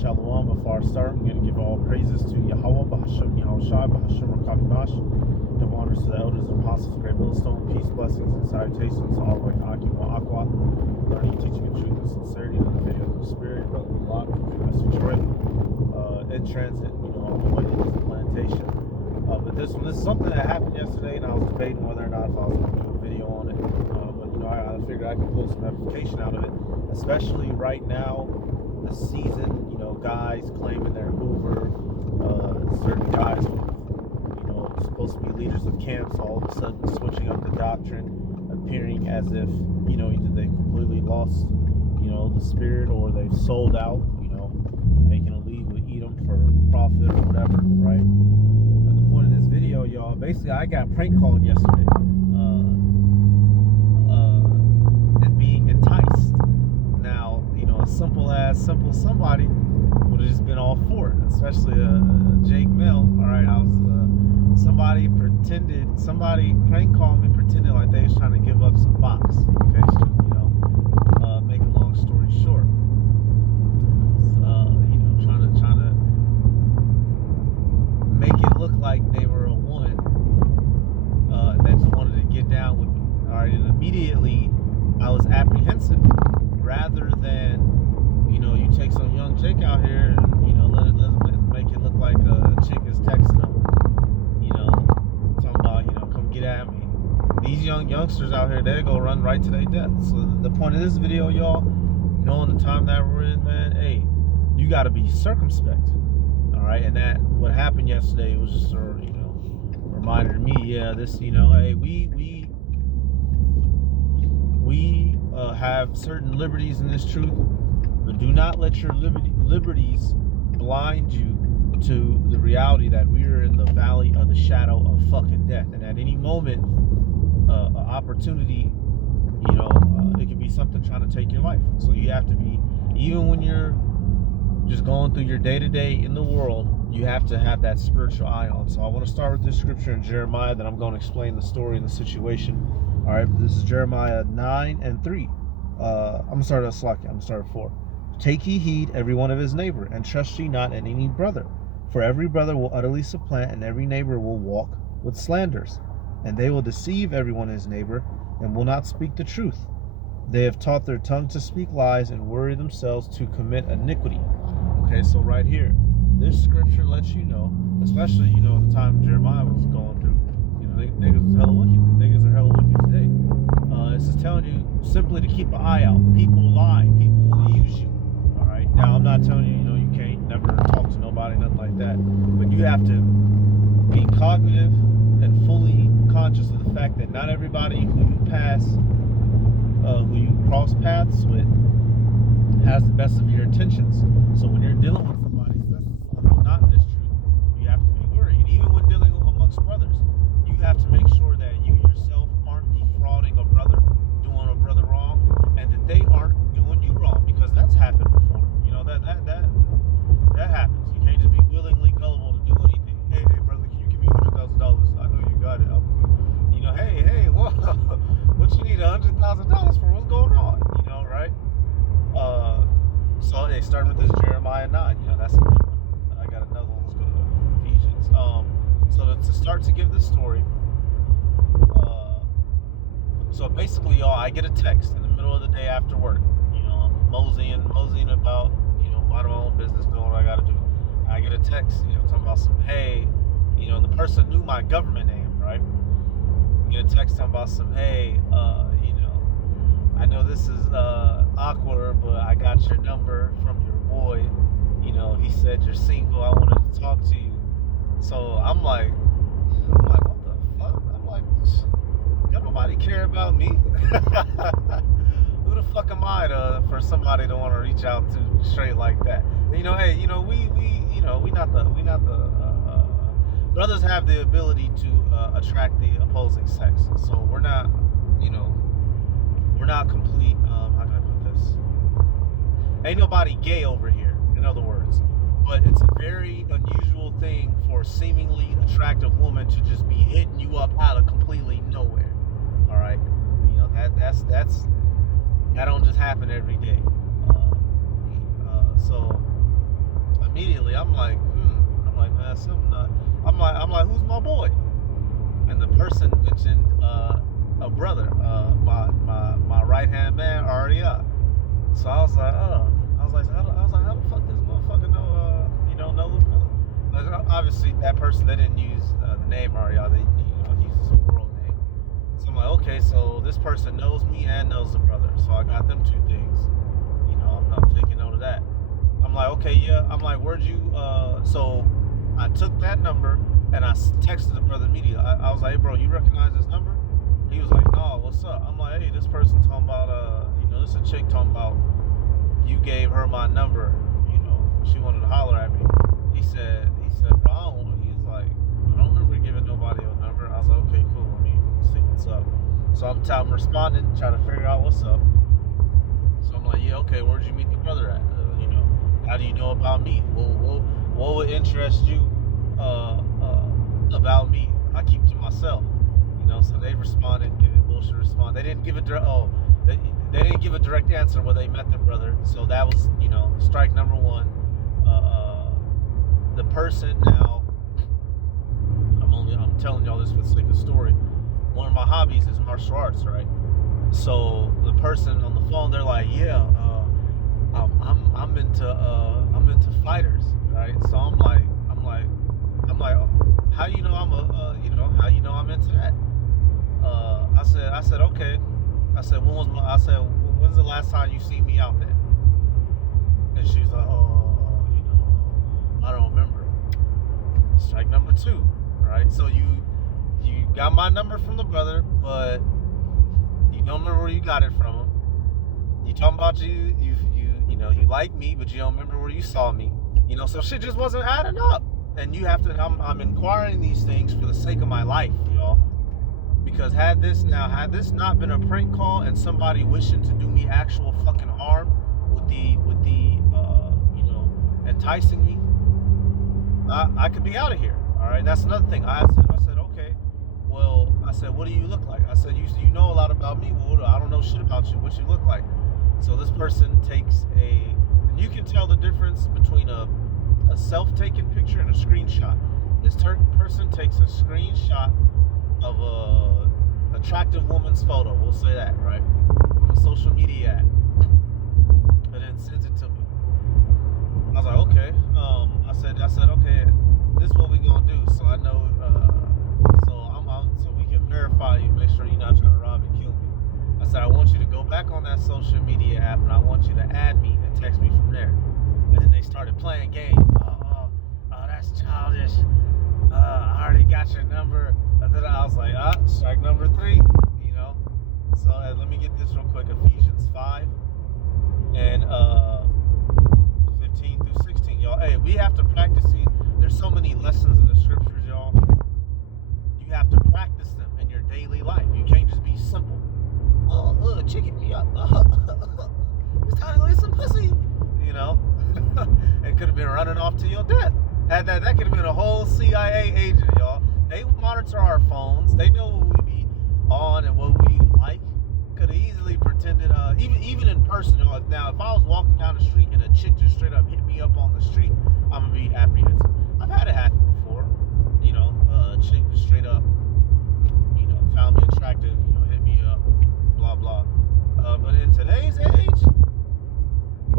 Shalom. Before I start, I'm going to give all praises to Yahweh, Bahashem Yahushai, Bahashem Rakakanash. Double honors to the elders and apostles, great millstone, peace, blessings, and salutations to all of our Akima Aqua, learning, teaching, and truth and sincerity in the video of the spirit, brother Block, Mr. Troy, in transit, on the way to the plantation. But this is something that happened yesterday, and I was debating whether or not if I was going to do a video on it. But I figured I could pull some edification out of it, especially right now. The season, guys claiming they're Hoover, certain guys who, supposed to be leaders of camps, all of a sudden switching up the doctrine, appearing as if, either they completely lost, the spirit, or they've sold out, making a league with Edom for profit or whatever, right? And the point of this video, y'all, basically I got prank called yesterday, and being enticed. Now, a simple somebody would have just been all for it, especially Jake Mill. All right, I was somebody prank called me, pretending like they was trying to give up some box. Okay, make a long story short, trying to make it look like they were a woman that just wanted to get down with me. All right, and immediately I was apprehensive. Rather than, you take some young Jake out here and, let it make it look like a chick is texting him, talking about, come get at me. These youngsters out here, they go run right to their death. So the point of this video, y'all, knowing the time that we're in, man, hey, you got to be circumspect. All right, and that what happened yesterday was just a, reminder to me, this, hey, we have certain liberties in this truth, but do not let your liberties blind you to the reality that we are in the valley of the shadow of fucking death, and at any moment, an opportunity, it could be something trying to take your life. So you have to be, even when you're just going through your day-to-day in the world, you have to have that spiritual eye on. So I want to start with this scripture in Jeremiah, then I'm going to explain the story and the situation. All right, this is Jeremiah 9:3. I'm going to start at Slaki. I'm going to start at 4. Take ye heed every one of his neighbor, and trust ye not in any brother. For every brother will utterly supplant, and every neighbor will walk with slanders. And they will deceive every one his neighbor, and will not speak the truth. They have taught their tongue to speak lies, and worry themselves to commit iniquity. Okay, so right here, this scripture lets you know, especially, in the time Jeremiah was going through, niggas was hella wicked. Niggas are hella wicked today. This is telling you simply to keep an eye out. People lie. People will use you. All right. Now, I'm not telling you, you can't never talk to nobody, nothing like that. But you have to be cognitive and fully conscious of the fact that not everybody who you cross paths with, has the best of your intentions. So when you're dealing with somebody who's not in this truth, you have to be worried. And even when dealing amongst brothers, you have to make sure that you yourself aren't defrauding a brother, doing a brother wrong, and that they aren't doing you wrong, because that's happened before. That happens. You can't just be willingly gullible to do anything. Hey brother, can you give me $100,000? I know you got it. I'm good. Hey, what you need $100,000 for? What's going on? Right? So hey, starting with this Jeremiah 9. That's a good one. I got another one. Let's go to Ephesians. So to start to give the story. So basically, y'all, I get a text in the middle of the day after work. I'm moseying about, minding my own business, doing what I got to do. I get a text, talking about some, hey, the person knew my government name, right? I get a text talking about some, hey, I know this is awkward, but I got your number from your boy. He said you're single. I wanted to talk to you. So I'm like, what the fuck? I'm like, don't nobody care about me. Who the fuck am I for somebody to want to reach out to straight like that? Hey, we not the brothers have the ability to attract the opposing sex. So we're not complete. How can I put this? Ain't nobody gay over here, in other words. But it's a very unusual thing for a seemingly attractive woman to just be hitting you up out of completely nowhere. All right, that don't just happen every day. So immediately I'm like, I'm like, man, something not. I'm like, who's my boy? And the person mentioned a brother, my right hand man, Aria. So I was like, how the fuck this motherfucker know the brother? Like, obviously, that person, they didn't use the name Aria. They used a world name. So I'm like, okay, so this person knows me and knows the brother. So I got them two things. I'm taking note of that. I'm like, okay, yeah. I'm like, where'd you? So I took that number and I texted the brother immediately. I was like, hey, bro, you recognize this number? He was like, no, what's up? I'm like, hey, this person talking about, this a chick talking about you gave her my number. She wanted to holler at me. He said, bro, I don't want. He's like, I don't remember giving nobody a number. I was like, okay, cool. Let me see what's up. So I'm responding, trying to figure out what's up. So I'm like, yeah, okay, where'd you meet the brother at? How do you know about me? What would interest you about me? I keep to myself. So they responded, giving a bullshit response. They didn't give a they didn't give a direct answer where they met their brother. So that was, strike number one. The person now, I'm telling y'all this for the sake of story. One of my hobbies is martial arts, right? So the person on the phone, they're like, yeah, I'm into fighters, right? So I'm like, how you know I'm into that? I said, okay. I said, when's the last time you seen me out there? And she's like, I don't remember. Strike number two, right? So you got my number from the brother, but you don't remember where you got it from him. You talking about you like me, but you don't remember where you saw me. So shit just wasn't adding up. And you have to. I'm inquiring these things for the sake of my life, y'all. Because had this not been a prank call and somebody wishing to do me actual fucking harm with the enticing me, I could be out of here. All right, that's another thing. I said, okay. Well, I said, what do you look like? I said, you know a lot about me. Well, I don't know shit about you. What you look like? So this person takes and you can tell the difference between a self-taken picture and a screenshot. This person takes a screenshot of a attractive woman's photo. We'll say that, right? From a social media app, and then sends it to me. I was like, okay. I said, okay. This is what we gonna do. So I know. So I'm out. So we can verify you. Make sure you're not trying to rob and kill me. I said, I want you to go back on that social media app, and I want you to add me and text me from there. And then they started playing games. Oh, that's childish. I already got your number. And then I was like, strike number 3. So let me get this real quick. Ephesians 5 and 15 through 16, y'all. Hey, we have to practice these. There's so many lessons in the scriptures, y'all. You have to practice them in your daily life. You can't just be simple. Chicken me up. It's time to lay some pussy. It could have been running off to your death. That could have been a whole CIA agent, y'all. They monitor our phones. They know what we be on and what we like. Could have easily pretended, even in person. Now, if I was walking down the street and a chick just straight up hit me up on the street, I'm gonna be apprehensive. I've had it happen before. A chick just straight up, found me attractive, hit me up, blah blah. But in today's age,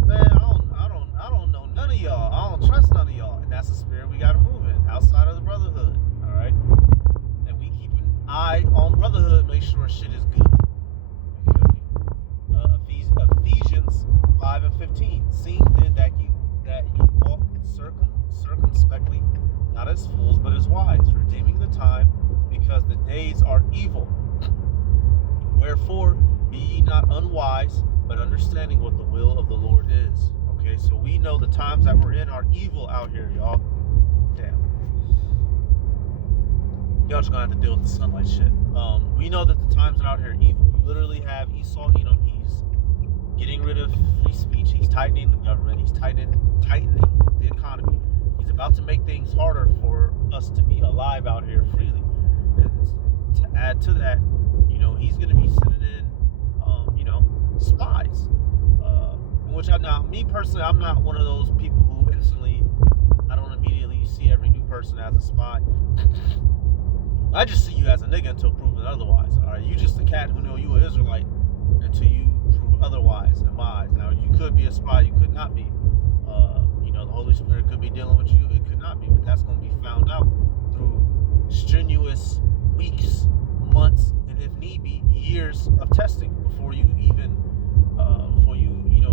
man, I don't know none of y'all. I don't trust none of y'all, and that's the spirit we gotta move in outside of the brotherhood. All right, and we keep an eye on brotherhood, make sure shit is good. You feel me? Ephesians 5 and 15. Seeing then that you walk circumspectly, not as fools but as wise, redeeming the time, because the days are evil. Wherefore be ye not unwise, but understanding what the will of the Lord is. Okay, so we know the times that we're in are evil out here, y'all. Damn. Y'all just gonna have to deal with the sunlight shit. We know that the times out here are evil. You literally have Esau Edom. He's getting rid of free speech. He's tightening the government. He's tightening the economy. He's about to make things harder for us to be alive out here freely. And to add to that, he's going to be sending in, spies. Me personally, I'm not one of those people who instantly person as a spy. I just see you as a nigga until proven otherwise. All right, you just a cat who know you an Israelite until you prove otherwise in my eyes. Now you could be a spy, you could not be. The Holy Spirit could be dealing with you, it could not be, but that's going to be found out through strenuous weeks, months, and if need be, years of testing before you even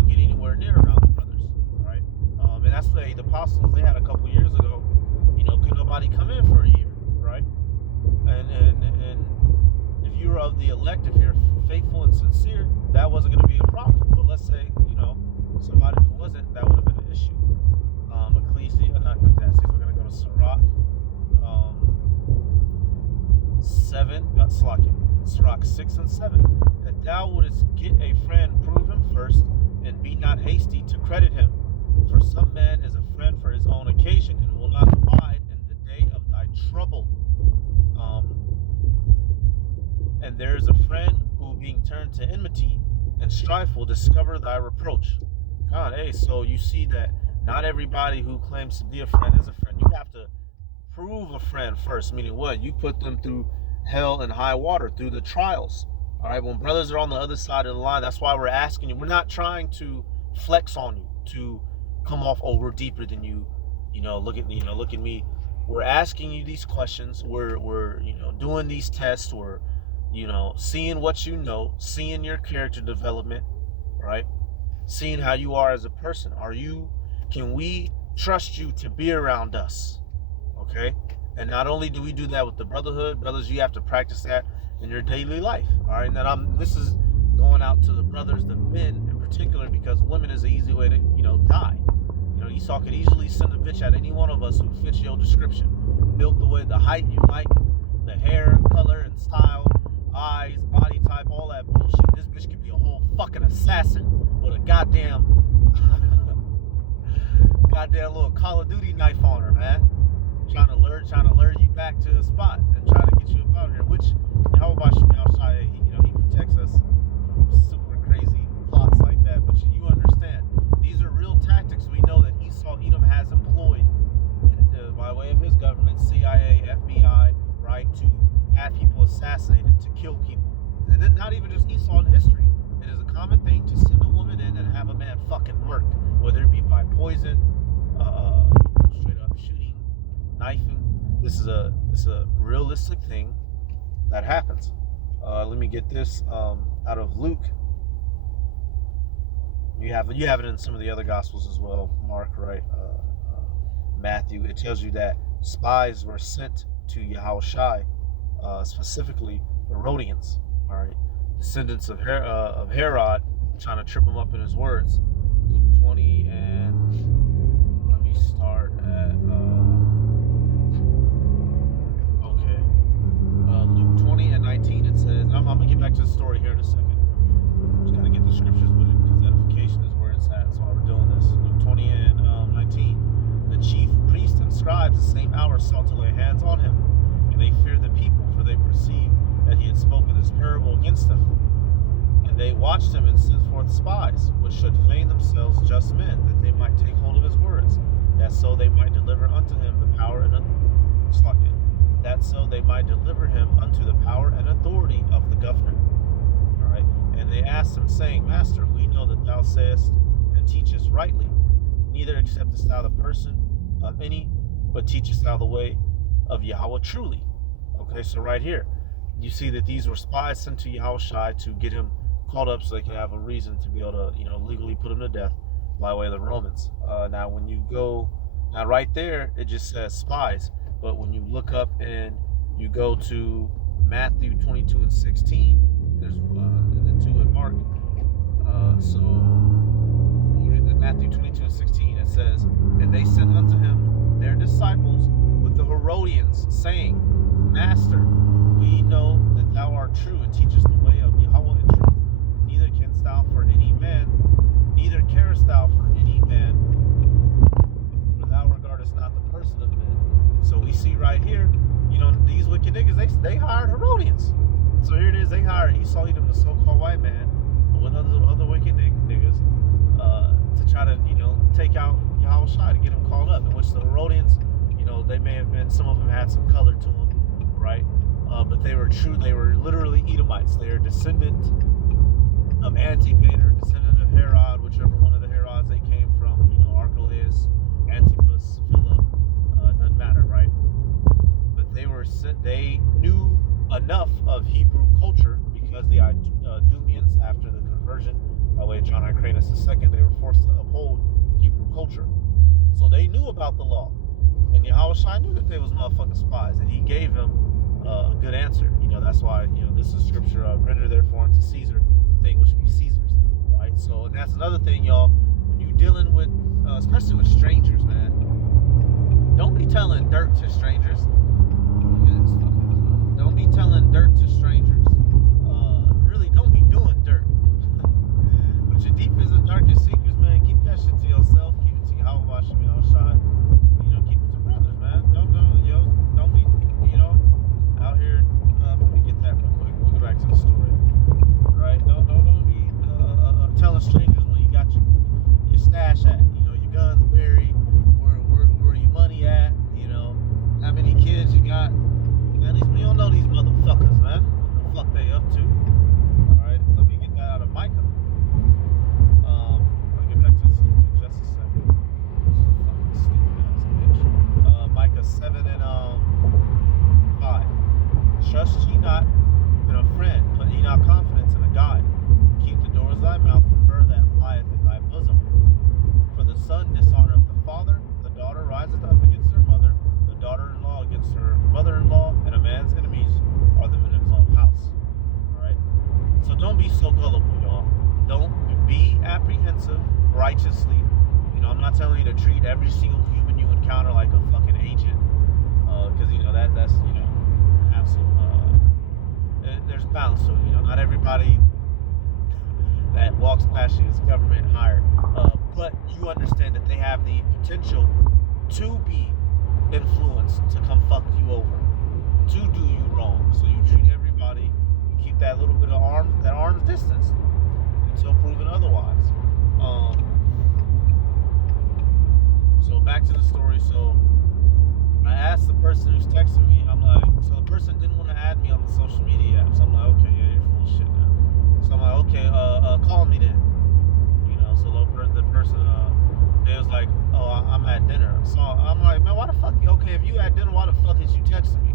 get anywhere near around the brothers. All right, and that's the apostles they had a couple years ago. Could nobody come in for a year, right? And if you were of the elect, if you're faithful and sincere, that wasn't going to be a problem. But let's say somebody who wasn't, that would have been an issue. Not Ecclesiastes. We're going to go to Sirach 6 and 7. That thou wouldest get a friend, prove him first, and be not hasty to credit him. For some man is a friend for his own occasion, and will not abide in the day of thy trouble. And there is a friend who, being turned to enmity and strife, will discover thy reproach. God, hey, so you see that not everybody who claims to be a friend is a friend. You have to prove a friend first, meaning what? You put them through hell and high water, through the trials. All right, when brothers are on the other side of the line, that's why we're asking you. We're not trying to flex on you, to come off, oh, we're deeper than you. Look at me. We're asking you these questions. We're doing these tests. We're seeing what you know, seeing your character development, right? Seeing how you are as a person. Can we trust you to be around us? Okay? And not only do we do that with the brotherhood, brothers, you have to practice that in your daily life. All right? And this is going out to the brothers, the men in particular, because women is an easy way to, die. Esau could easily send a bitch at any one of us who fits your description. Built the way, the height you like, the hair, color, and style, eyes, body type, all that bullshit. This bitch could be a whole fucking assassin with a goddamn little Call of Duty knife on her, man. Trying to lure you back to the spot and try to get you up out of here. Which, how about Shai? He protects us from super crazy plots like that. But you understand, these are real tactics we know that Edom has employed by way of his government, CIA, FBI, right, to have people assassinated, to kill people. And then not even just Esau in history. It is a common thing to send a woman in and have a man fucking murked, whether it be by poison, straight up shooting, knifing. This is a realistic thing that happens. Let me get this out of Luke. You have it in some of the other gospels as well, Mark, right? Matthew. It tells you that spies were sent to Yahushua, specifically Herodians, all right, descendants of Herod, trying to trip him up in his words. Luke 20 and let me start at Luke 20 and 19. It says, I'm gonna get back to the story here in a second. Just gotta get the scriptures with it because edification is where it's at. That's why we're doing this. Luke 20 and 19. The chief priests and scribes the same hour sought to lay hands on him, and they feared the people, for they perceived that he had spoken this parable against them. And they watched him and sent forth spies, which should feign themselves just men, that they might take hold of his words, that so they might deliver unto him the power and authority of the governor. All right. And they asked him, saying, Master, we know that thou sayest and teachest rightly, neither acceptest thou the person of any, but teachest thou the way of Yahweh truly. Okay, so right here, you see that these were spies sent to Yahushua to get him caught up so they could have a reason to be able to, legally put him to death by way of the Romans. Now, when you go, right there, it just says spies. But when you look up and you go to Matthew 22 and 16, there's and then 2 in Mark. So we'll read Matthew 22 and 16. It says, and they sent unto him their disciples with the Herodians, saying, Master, we know that thou art true and teachest the way of Yahweh in truth. Neither canst thou for any man, neither carest thou for any man, for thou regardest not the person of men. So we see right here, these wicked niggas, they hired Herodians. So here it is, they hired Esau, Edom, the so-called white man, with other wicked niggas, to try to, take out Yahushua, to get him called up, in which the Herodians, they may have been, some of them had some color to them, right? But they were literally Edomites. They are descendant of Antipater, descendant of Herod, whichever one of the Herods they came from, Archelaus, Antipas, Philip, doesn't matter, right? But they knew enough of Hebrew culture because the Idumeans, after the conversion by way of John Hyrcanus II, they were forced to uphold Hebrew culture. So they knew about the law. And Yahushua knew that they was motherfucking spies, and he gave them a good answer. That's why, this is scripture, render therefore unto Caesar the thing which be Caesar's, right? So, and that's another thing, y'all, when you're dealing with, especially with strangers, man, don't be telling dirt to strangers. Don't be telling dirt to strangers. Really, don't be doing dirt. But your deepest and darkest secrets, man, keep that shit to yourself. Keep it to Yahushua, keep it to brothers, man. Don't be, out here. Let me get that real quick. We'll get back to the story. Right? Don't be telling strangers where you got your stash at. Your guns buried. Where your money at? How many kids you got? Man, at least we don't know these motherfuckers, man. What the fuck they up to? All right, let me get that out of Micah. I'll get back to the story in just a second. Fucking stupid ass bitch. Micah 7 and 5. Trust ye not in a friend, put ye not confidence in a guide. Keep the doors of thy mouth from her that lieth in thy bosom. For the son dishonoreth the father, the daughter riseth up against her mother, the daughter-in-law against her mother-in-law, and a man's enemies are the men of his own house. Alright? So don't be so gullible, y'all. Don't be apprehensive righteously. I'm not telling you to treat every single human you encounter like a fucking agent. Because, that's, have some, there's balance to it. Not everybody that walks past you is government hired. But you understand that they have the potential to be influenced to come fuck you over, to do you wrong. So you treat everybody, you keep that little bit of arm's distance until proven otherwise. So back to the story. So I asked the person who's texting me, I'm like, so the person didn't want to add me on the social media app. So I'm like, okay, yeah, you're full of shit now. So I'm like, okay, call me then. So the person, they was like, oh, I'm at dinner. So I'm like, man, why the fuck? Okay, if you at dinner, why the fuck is you texting me?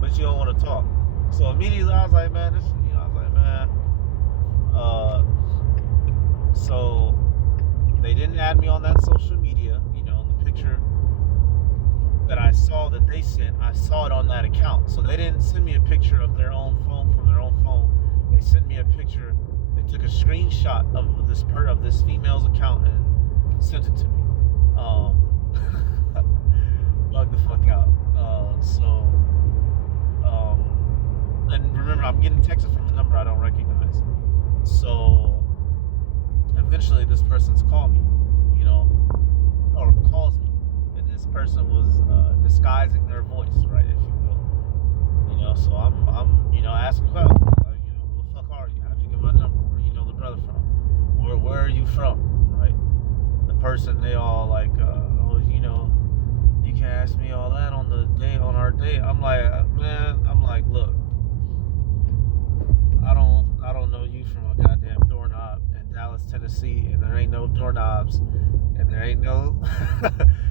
But you don't want to talk. So immediately I was like, man, so they didn't add me on that social media. The picture that I saw that they sent, I saw it on that account. So they didn't send me a picture of their own phone from their own phone. They sent me a picture. They took a screenshot of this female's account and sent it to me. Bug the fuck out. And remember, I'm getting texts from a number I don't recognize. So eventually, this person's called me, or calls me, and this person was disguising their voice, right, if you will. So I'm asking questions like, who the fuck are you? How'd you get my number? Where you know the brother from? Where are you from? Right? The person, they all like, you can ask me all that on our date. I'm like, man, look, I don't know you from a goddamn doorknob in Dallas, Tennessee, and there ain't no doorknobs, and there ain't no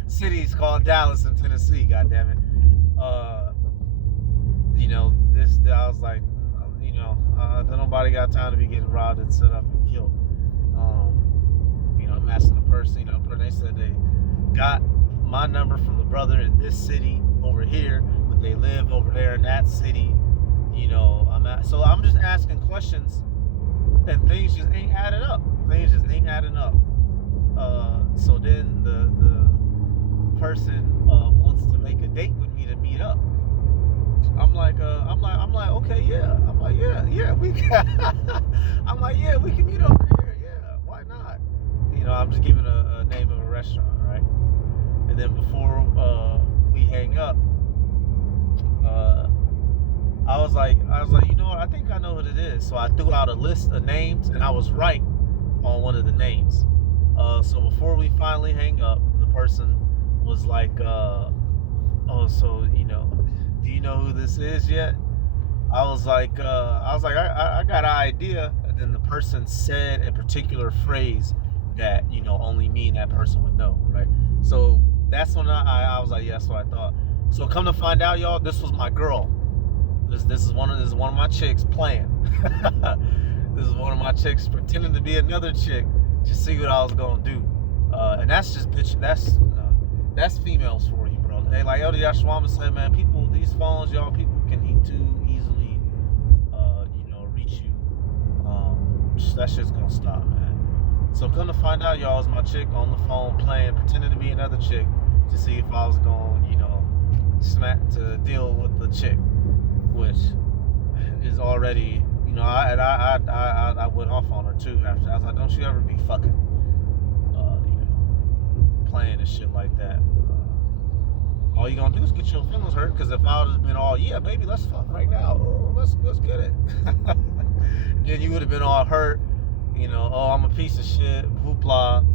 cities called Dallas in Tennessee, goddammit. I was like, nobody got time to be getting robbed and set up and killed. I'm asking the person, they said they got my number from the brother in this city over here, but they live over there in that city. So I'm just asking questions, and things just ain't adding up. So then the person wants to make a date with me to meet up. I'm like, okay, yeah. I'm like, yeah, we can. I'm like, yeah, we can meet over here. Yeah, why not? I'm just giving a name of a restaurant, right? And then before we hang up, I was like, you know what? I think I know what it is. So I threw out a list of names, and I was right on one of the names. So before we finally hang up, the person was like, oh, so do you know who this is yet? I got an idea. And then the person said a particular phrase that, only me and that person would know, right? So that's when I was like, yeah, that's what I thought. So come to find out, y'all, this was my girl. This is one of my chicks playing. This is one of my chicks pretending to be another chick to see what I was gonna do. And that's just bitch. That's females for you, bro. Hey, like Elder Yashwama said, man, these phones, y'all, people can too easily, reach you. That shit's gonna stop, man. So come to find out, y'all, is my chick on the phone playing, pretending to be another chick to see if I was gonna, to deal with the chick, which is already, I went off on her too after. I was like, don't you ever be fucking, playing and shit like that. All you gonna do is get your feelings hurt. Because if I would have been all, yeah, baby, let's fuck right now. Oh, let's get it. Then you would have been all hurt. Oh, I'm a piece of shit, hoopla.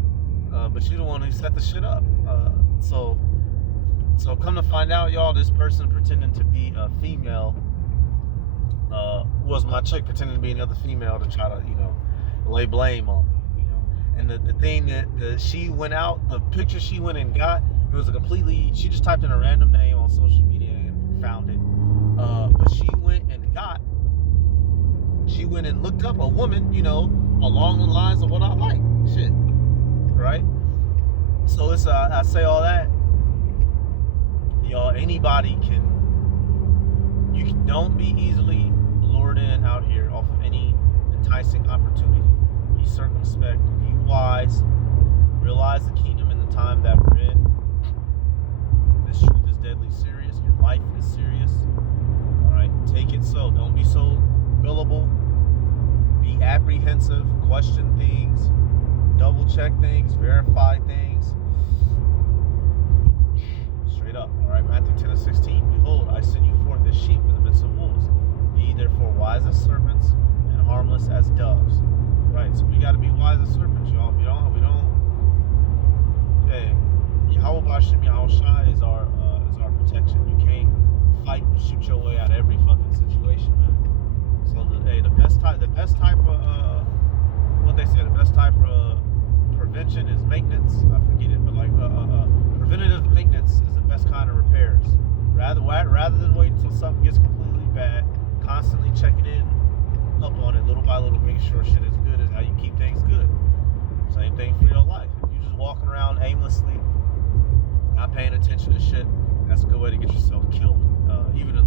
But you the one who set the shit up. So come to find out, y'all, this person pretending to be a female was my chick pretending to be another female to try to, lay blame on me. And the thing that she went out, the picture she went and got, it was she just typed in a random name on social media and found it. But she went and looked up a woman, along the lines of what I like. Shit. Right? So it's, I say all that. Y'all, anybody don't be easily lured in out here off of any enticing opportunity. Be circumspect, be wise, realize the kingdom and the time that we're in. This truth is deadly serious. Your life is serious. Alright, take it so. Don't be so gullible. Be apprehensive, question things, double check things, verify things. Straight up. Alright, Matthew 10:16. Behold, I send you forth as sheep in the midst of wolves. Be therefore wise as serpents and harmless as doves. Right, so we got to be wise as serpents, y'all. We don't. Hey, Yahweh Bashim Yahushai is our protection. You can't fight and shoot your way out of every fucking situation, man. So the best type of what they say, the best type of prevention is maintenance. I forget it, but like preventative maintenance is the best kind of repairs. Rather than wait until something gets completely bad, constantly checking in up on it little by little, making sure shit is good is how you keep things good. Same thing for your life. If you're just walking around aimlessly, not paying attention to shit, that's a good way to get yourself killed. Even in